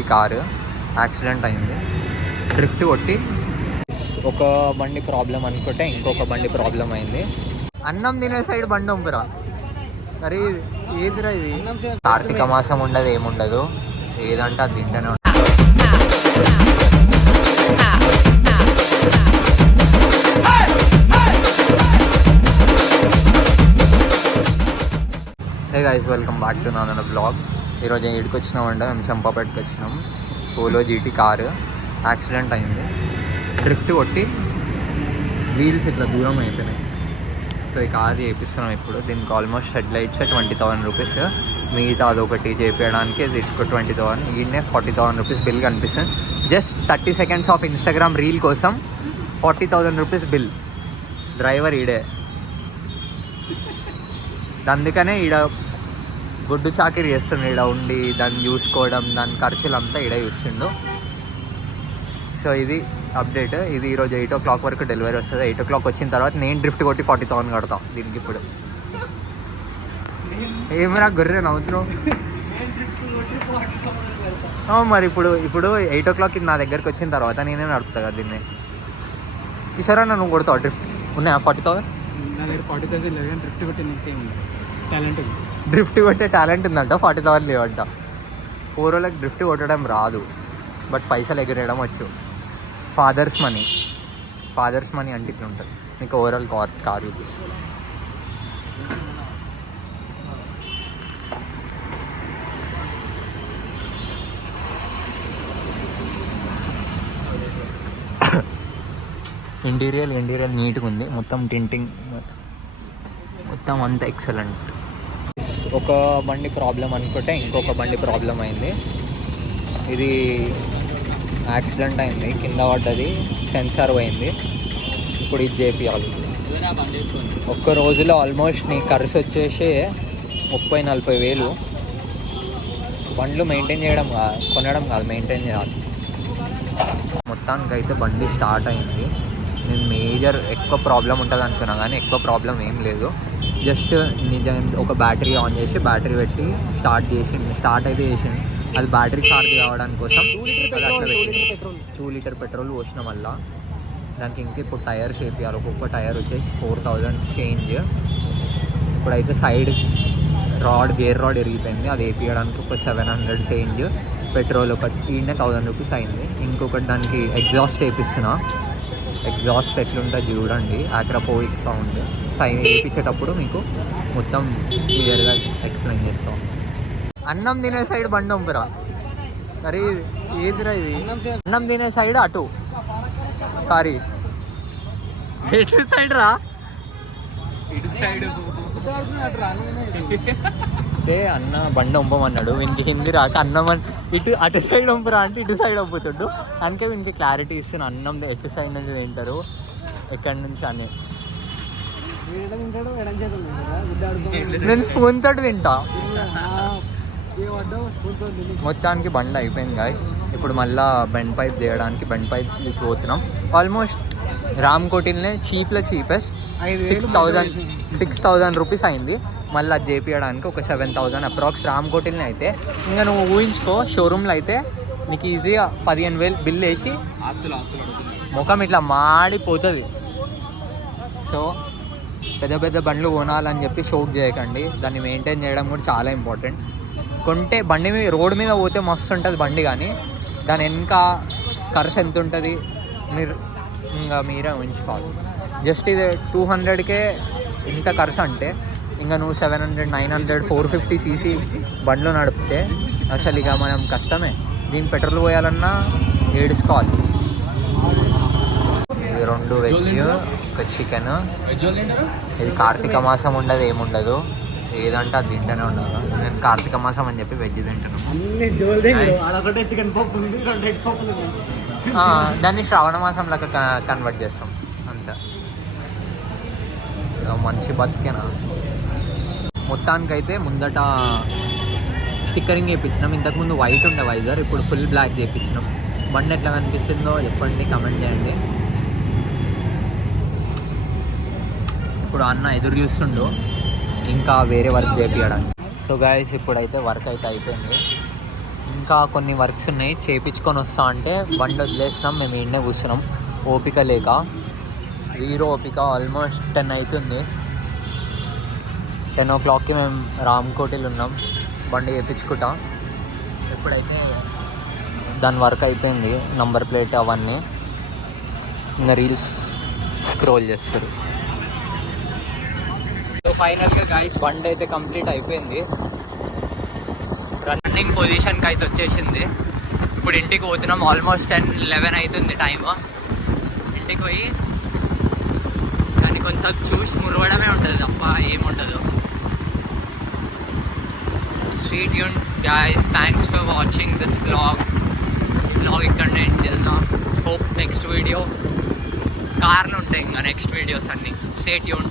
ఈ car accident అయింది, drift కొట్టి ఒక బండి ప్రాబ్లం అనుకుంటే ఇంకొక బండి ప్రాబ్లం అయింది. అన్నం తినే సైడ్ బండి ఉంపురా. మరి ఏదిరా ఇది? కార్తీక మాసం ఉండదు, ఏముండదు, ఏదంటే అది తింటేనే ఉంటుంది. Hey guys, welcome back to నాన్న బ్లాగ్. ఈరోజు ఏడికి వచ్చినామంటే మేము చంపాపేటకి వచ్చినాం. పోలో జీటీ కారు యాక్సిడెంట్ అయింది, డ్రిఫ్ట్ కొట్టి వీల్స్ ఇట్లా దూరం అయిపోయినాయి. సో ఈ కారు చేపిస్తున్నాం ఇప్పుడు. దీనికి ఆల్మోస్ట్ హెడ్ లైట్స్ 20,000 రూపీస్, మిగతా అదొకటి చేపించడానికి ఇది 20,000. ఈయనే 40,000 రూపీస్ బిల్ కనిపిస్తుంది. Just 30 seconds of Instagram reel కోసం 40,000 రూపీస్ బిల్. డ్రైవర్ ఈడే, అందుకనే ఈడ గుడ్డు చాకిరి చేస్తుండు. ఈడ ఉండి దాన్ని చూసుకోవడం, దాని ఖర్చులంతా ఈడ చూస్తుండు. సో ఇది అప్డేట్. ఇది ఈరోజు 8 o'clock వరకు డెలివరీ వస్తుంది. 8 o'clock వచ్చిన తర్వాత నేను డ్రిఫ్ట్ కొట్టి 40,000 కడతాం దీనికి. ఇప్పుడు ఏమైనా గొర్రె నవ్వుతున్నావు మరి. ఇప్పుడు 8 o'clock నా దగ్గరికి వచ్చిన తర్వాత నేనే నడుపుతా కదా దీన్ని. కిషోర్ అన్న నువ్వు కొడతావు డ్రిఫ్ట్? ఉన్నాయా 40,000? డ్రిఫ్ట్ కొట్టే టాలెంట్ ఉందంట, 40,000 లేవంట. పూర్వలకు డ్రిఫ్ట్ కొట్టడం రాదు, బట్ పైసలు ఎగిరేయడం వచ్చు. ఫాదర్స్ మనీ అంటే ఇట్లా ఉంటుంది. మీకు ఓవరాల్ కార్ చూపిస్తుంది. ఇంటీరియర్ నీట్గా ఉంది. మొత్తం టింటింగ్ మొత్తం అంతా ఎక్సలెంట్. ఒక బండి ప్రాబ్లం అనుకుంటే ఇంకొక బండి ప్రాబ్లం అయింది. ఇది యాక్సిడెంట్ అయింది, కింద పడ్డది, సెన్సార్ పోయింది. ఇప్పుడు ఇది చేపియాలి. ఒక్క రోజులో ఆల్మోస్ట్ నీ ఖర్చు వచ్చేసి 30-40 వేలు. బండ్లు మెయింటైన్ చేయడం కొనడం కాదు, మెయింటైన్ చేయాలి. మొత్తానికి అయితే బండి స్టార్ట్ అయింది. నేను ఎక్కువ ప్రాబ్లం ఉంటుంది అనుకున్నా, కానీ ఎక్కువ ప్రాబ్లం ఏం లేదు. జస్ట్ ఒక బ్యాటరీ ఆన్ చేసి బ్యాటరీ పెట్టి స్టార్ట్ అయితే చేసింది. అది బ్యాటరీ ఛార్జ్ కావడానికి కోసం 2 లీటర్ పెట్రోల్ పోసిన వల్ల దానికి ఇంకా ఇప్పుడు టైర్స్ వేపియాలి. ఒక్కొక్క టైర్ వచ్చేసి 4,000 చేంజ్. ఇప్పుడైతే సైడ్ గేర్ రాడ్ ఇరిగిపోయింది, అది వేపించడానికి ఒక 700 చేంజ్. పెట్రోల్ ఒక 1,000 రూపీస్ అయింది. ఇంకొకటి దానికి ఎగ్జాస్ట్ వేపిస్తున్నా. ఎగ్జాస్ట్ ఎట్లుంటుంది చూడండి, ఆక్రాపోయిక్ సౌండ్. వేయించేటప్పుడు మీకు మొత్తం క్లియర్గా ఎక్స్ప్లెయిన్ చేస్తాం. అన్నం తినే సైడ్ బండి ఉంపురా. మరి ఏదిరా ఇది? అన్నం తినే సైడ్ అటు, సారీ ఎటు సైడ్ రా? అదే అన్న బండి వంపమన్నాడు, వీనికి హిందీ రాక అన్నం అటు సైడ్ వంపురా అంటే ఇటు సైడ్ వంపుతుండు. అందుకే వీనికి క్లారిటీ ఇస్తున్నా, అన్నం ఎటు సైడ్ నుంచి తింటారు, ఎక్కడి నుంచి అని. నేను స్పూన్ తోటి తింటా. మొత్తానికి బండి అయిపోయింది గాయ్స్. ఇప్పుడు మళ్ళీ బెండ్ పైప్ తీయడానికి బెండ్ పైప్ పోతున్నాం. ఆల్మోస్ట్ రామ్కోటిల్నే చీపెస్ట్ 6,000 రూపీస్ అయింది. మళ్ళీ అది చేపించడానికి ఒక 7,000 అప్రాక్స్ రామ్కోటిల్నే అయితే. ఇంకా నువ్వు ఊహించుకో, షోరూమ్లో అయితే నీకు ఈజీగా 15,000 బిల్ వేసి ముఖం ఇట్లా మాడిపోతుంది. సో పెద్ద బండ్లు కొనాలని చెప్పి షోక్ చేయకండి, దాన్ని మెయింటైన్ చేయడం కూడా చాలా ఇంపార్టెంట్. కొంటే బండి మీద రోడ్ మీద పోతే మస్తు ఉంటుంది బండి, కానీ దాని వెనక ఖర్చు ఎంత ఉంటుంది మీరే ఊహించుకోవాలి. జస్ట్ ఇది 200కే ఇంత ఖర్చు అంటే ఇంకా నువ్వు 700, 900, 450 cc బండ్లు నడిపితే అసలు ఇక మనం కష్టమే. దీని పెట్రోల్ పోయాలన్నా ఏడుచుకోవాలి. ఇది 2 వెజ్, ఒక చికెన్. ఇది కార్తీక మాసం ఉండదు, ఏముండదు, ఏదంటే అది తింటూనే ఉండదు. నేను కార్తీక మాసం అని చెప్పి వెజ్ తింటాను. దాన్ని శ్రావణ మాసంలో కన్వర్ట్ చేస్తాం అంతే. మనిషి బతికేనా. మొత్తానికైతే ముందట స్టిక్కరింగ్ చేయించినాం. ఇంతకుముందు వైట్ ఉండే వైజర్, ఇప్పుడు ఫుల్ బ్లాక్ చేయించినాం. బండి ఎట్లా కనిపిస్తుందో చెప్పండి, కమెంట్ చేయండి. ఇప్పుడు అన్న ఎదురు చూస్తుండు ఇంకా వేరే వర్క్ చేయించడానికి. సో గాయస్ ఇప్పుడైతే వర్క్ అయితే అయిపోయింది. ఇంకా కొన్ని వర్క్స్ ఉన్నాయి, చేయించుకొని వస్తా అంటే బండి వదిలేసినాం. మేము ఈడనే కూర్చున్నాం, ఓపిక లేక, జీరో ఓపిక. ఆల్మోస్ట్ 10 అవుతుంది. 10 o'clockకి మేము రామ్కోటిలో ఉన్నాం, బండి చేయించుకుంటా. ఎప్పుడైతే దాని వర్క్ అయిపోయింది, నంబర్ ప్లేట్ అవన్నీ, ఇంకా రీల్స్ స్క్రోల్ చేస్తారు. సో ఫైనల్గా గాయ్స్ బండి అయితే కంప్లీట్ అయిపోయింది. రన్నింగ్ పొజిషన్కి అయితే వచ్చేసింది. ఇప్పుడు ఇంటికి పోతున్నాం. ఆల్మోస్ట్ 10-11 అవుతుంది టైమ్. ఇంటికి పోయి దాన్ని కొంచెం చూసి మురవడమే ఉంటుంది తప్ప ఏముండదు. Stay tuned guys, thanks for watching this vlog ఇక్కడ నేను చేద్దాం. హోప్ నెక్స్ట్ వీడియో కార్లు ఉంటాయి ఇంకా నెక్స్ట్ వీడియోస్ అన్నీ. Stay tuned.